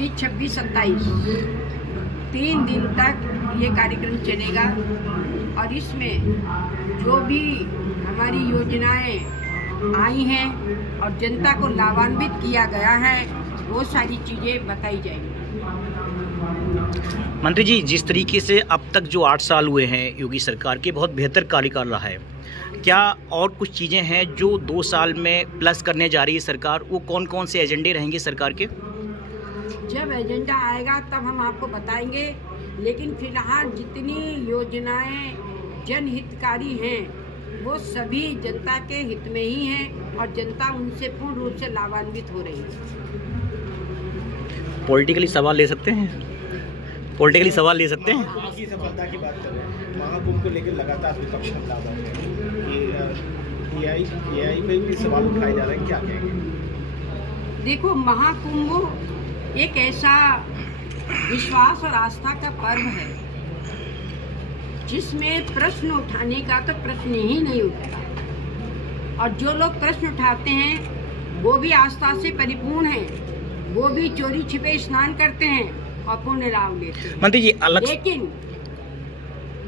25, 26, 27 3 दिन तक ये कार्यक्रम चलेगा और इसमें जो भी हमारी योजनाएं आई हैं और जनता को लाभान्वित किया गया है वो सारी चीज़ें बताई जाएंगी। मंत्री जी, जिस तरीके से अब तक जो 8 साल हुए हैं योगी सरकार के, बहुत बेहतर कार्यकाल रहा है, क्या और कुछ चीज़ें हैं जो 2 साल में प्लस करने जा रही है सरकार? वो कौन कौन से एजेंडे रहेंगे सरकार के? जब एजेंडा आएगा तब हम आपको बताएंगे, लेकिन फिलहाल जितनी योजनाएं जनहितकारी हैं वो सभी जनता के हित में ही हैं और जनता उनसे पूर्ण रूप से लाभान्वित हो रही है। पॉलिटिकली सवाल ले सकते हैं? पॉलिटिकली सवाल ले सकते हैं? आपकी सफलता की बात कर रहे हैं, महाकुंभ को लेकर लगातार विपक्ष हमला हो रहा है कि एआई पे भी सवाल उठाए जा रहे हैं, क्या कहेंगे? देखो, महाकुंभ एक ऐसा विश्वास और आस्था का पर्व है जिसमें प्रश्न उठाने का तो प्रश्न ही नहीं उठता, और जो लोग प्रश्न उठाते हैं वो भी आस्था से परिपूर्ण हैं, वो भी चोरी छिपे स्नान करते हैं और पुण्य लाभ लेते हैं। मंत्री जी, अलग लेकिन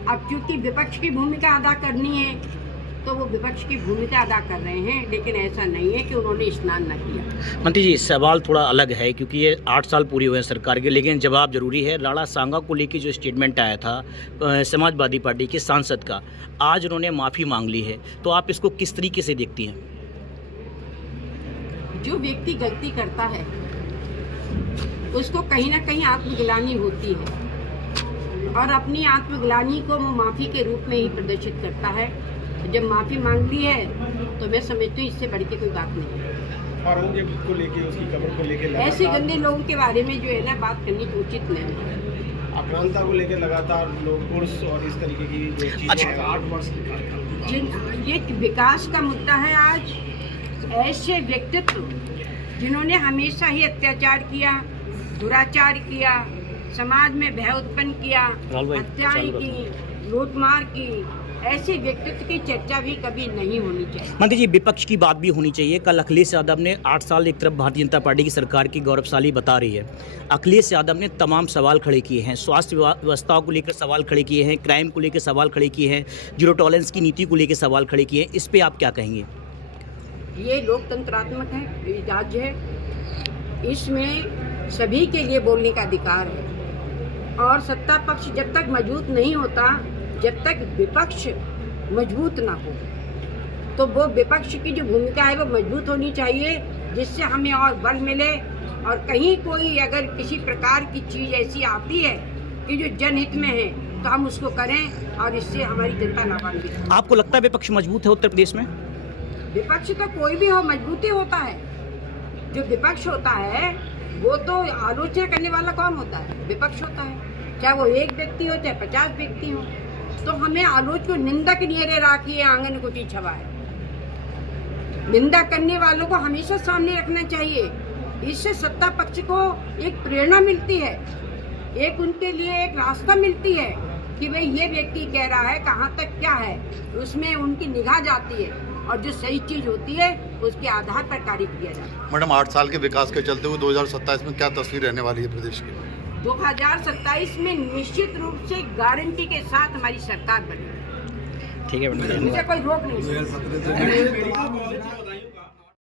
अब चूंकि विपक्ष की भूमिका अदा करनी है तो वो विपक्ष की भूमिका अदा कर रहे हैं, लेकिन ऐसा नहीं है कि उन्होंने स्नान न किया। मंत्री जी, सवाल थोड़ा अलग है क्योंकि ये 8 साल पूरे हुए हैं सरकार के, लेकिन जवाब जरूरी है। राणा सांगा को लेकर जो स्टेटमेंट आया था समाजवादी पार्टी के सांसद का, आज उन्होंने माफ़ी मांग ली है, तो आप इसको किस तरीके से देखती हैं? जो व्यक्ति गलती करता है उसको कहीं ना कहीं आत्मग्लानि होती है और अपनी आत्मग्लानि को वो माफ़ी के रूप में ही प्रदर्शित करता है। जब माफ़ी मांग ली है तो मैं समझती हूँ इससे बढ़ के कोई बात नहीं। औरंगजेब को लेके, उसकी कब्र को लेके ऐसे गंदे लोगों के बारे में जो है ना बात करनी तो उचित नहीं है। आक्रांता को लेकर लगातार लोग उर्स और इस तरीके की जो चीजें हैं, 8 वर्ष की कार्यकाल ये विकास का मुद्दा है। आज ऐसे व्यक्तित्व जिन्होंने हमेशा ही अत्याचार किया, दुराचार किया, समाज में भय उत्पन्न किया, हत्याएं की, लूटमार की, ऐसे व्यक्तित्व की चर्चा भी कभी नहीं होनी चाहिए। मंत्री जी, विपक्ष की बात भी होनी चाहिए। कल अखिलेश यादव ने 8 साल एक तरफ भारतीय जनता पार्टी की सरकार की गौरवशाली बता रही है, अखिलेश यादव ने तमाम सवाल खड़े किए हैं, स्वास्थ्य व्यवस्था को लेकर सवाल खड़े किए हैं, क्राइम को लेकर सवाल खड़े किए हैं, जीरो टॉलरेंस की नीति को लेकर सवाल खड़े किए हैं। इस पर आप क्या कहेंगे? ये लोकतंत्रात्मक है, ये राज्य है, इसमें सभी के लिए बोलने का अधिकार है और सत्ता पक्ष जब तक मजबूत नहीं होता, जब तक विपक्ष मजबूत ना हो, तो वो विपक्ष की जो भूमिका है वो मजबूत होनी चाहिए, जिससे हमें और बल मिले और कहीं कोई अगर किसी प्रकार की चीज़ ऐसी आती है कि जो जनहित में है तो हम उसको करें और इससे हमारी जनता लाभान्वित हो। आपको लगता है विपक्ष मजबूत है उत्तर प्रदेश में? विपक्ष तो कोई भी हो, मजबूती होता है। जो विपक्ष होता है वो तो आलोचना करने वाला कौन होता है? विपक्ष होता है, चाहे वो एक व्यक्ति हो चाहे 50 व्यक्ति हो। तो हमें आलोच को निंदक नियरे राखिए आंगन को ची छवा है। निंदा करने वालों को हमेशा सामने रखना चाहिए। इससे सत्ता पक्ष को एक प्रेरणा मिलती है, एक उनके लिए एक रास्ता मिलती है कि भाई ये व्यक्ति कह रहा है कहाँ तक क्या है, उसमें उनकी निगाह जाती है और जो सही चीज होती है उसके आधार पर कार्य किया जाता है। मैडम, 8 साल के विकास के चलते हुए 2027 में क्या तस्वीर रहने वाली है प्रदेश की? 2027 में निश्चित रूप से गारंटी के साथ हमारी सरकार बनेगी। ठीक है मैडम, मुझे कोई रोक नहीं।